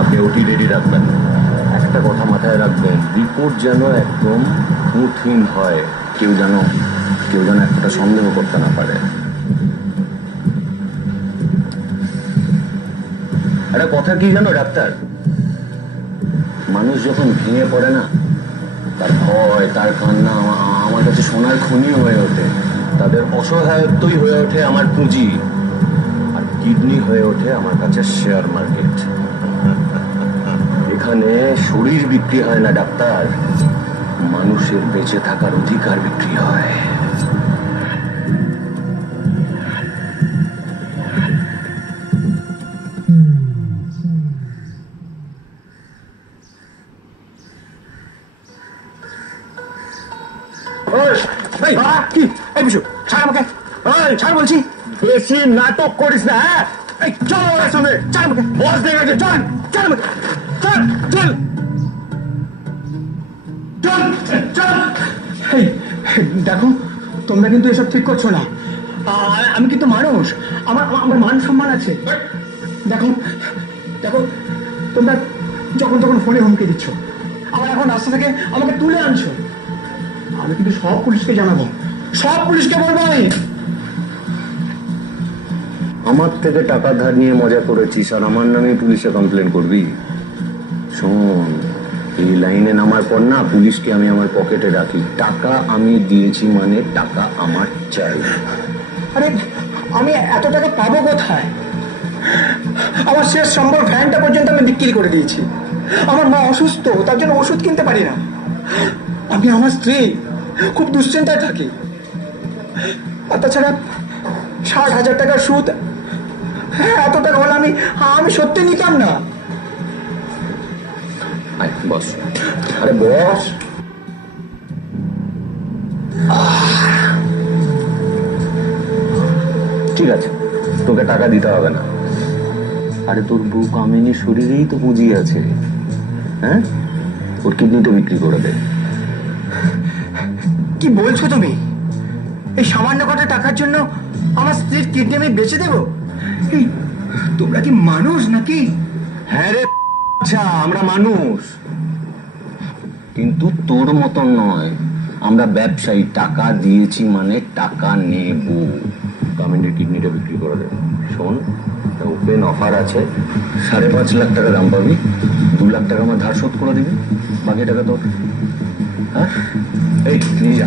আপনি ওটি রেডি রাখবেন। একটা কথা মাথায় রাখবেন, রিপোর্ট যেন একদম স্মুথিং হয়, কেউ যেন একটা সন্দেহ করতে না পারে। একটা কথা কি জানো ডাক্তার, মানুষ যখন ভেঙে পড়ে না, তার ভয়, তার কান্না আমার কাছে সোনার খনি হয়ে ওঠে। তাদের অসহায়ত্বই হয়ে ওঠে আমার পুঁজি, আর কিডনি হয়ে ওঠে আমার কাছে শেয়ার মার্কেট। এখানে শরীর বিক্রি হয় না ডাক্তার, মানুষের বেঁচে থাকার অধিকার বিক্রি হয়। ছাড় বলছি, বেশি নাটক করিস না। হ্যাঁ, চল ওর সঙ্গে, চল আমাকে, বস দেখে গেছে, চল চল আমাকে, চল চল চল চল। দেখো, তোমরা কিন্তু এসব ঠিক করছো না। আমি কিন্তু মানুষ, আমার আমার মান সম্মান আছে। দেখো দেখো, তোমরা যখন তখন ফোনে হুমকি দিচ্ছ, আবার এখন রাস্তা থেকে আমাকে তুলে আনছো। আমি কিন্তু সব পুলিশকে জানাবো, সব পুলিশকে বলবো আমি। আমার থেকে টাকা ধার নিয়ে মজা করেছিস আর আমার নামে পুলিশে কমপ্লেন করবি? শোন, এই লাইনে নামার পর না, পুলিশকে আমি আমার পকেটে রাখি। টাকা আমি দিয়েছি মানে টাকা আমার চাই। আরে আমি এত টাকা পাবো কোথায়? আমার শেষ সম্ভব ফ্যানটা পর্যন্ত আমি বিক্রি করে দিয়েছি। আমার মা অসুস্থ, তার জন্য ওষুধ কিনতে পারি না। আমি আমার স্ত্রী খুব দুশ্চিন্তায় থাকি। আর তাছাড়া 60,000 টাকার সুদ, হ্যাঁ এত টাকা হলে আমি সত্যি নিতাম না। আয় বস, আরে বস। ঠিক আছে, তোকে টাকা দিতে হবে না। আরে তোর বউ কামিনীর শরীরেই তো পুঁজি আছে। হ্যাঁ, ওর কিডনিটা বিক্রি করে দে। কি বলছো তুমি? এই সামান্য কটা টাকার জন্য আমার স্ত্রীর কিডনি আমি বেচে দেবো? এই, তোমরা কি মানুষ নাকি? হ্যাঁ রে, আচ্ছা আমরা মানুষ, কিন্তু তোর মতন নয়। আমরা ব্যবসায়ী, টাকা দিয়েছি মানে টাকা নেব। কামিনীর কিডনিটা বিক্রি করে দেব। শোন, ওপেন অফার আছে, 5.5 লাখ টাকা দাম পাবি। 2 লাখ টাকা আমার ধার শোধ করে দিবি, বাকি টাকা তোর। হ্যাঁ, এই নিয়ে যা।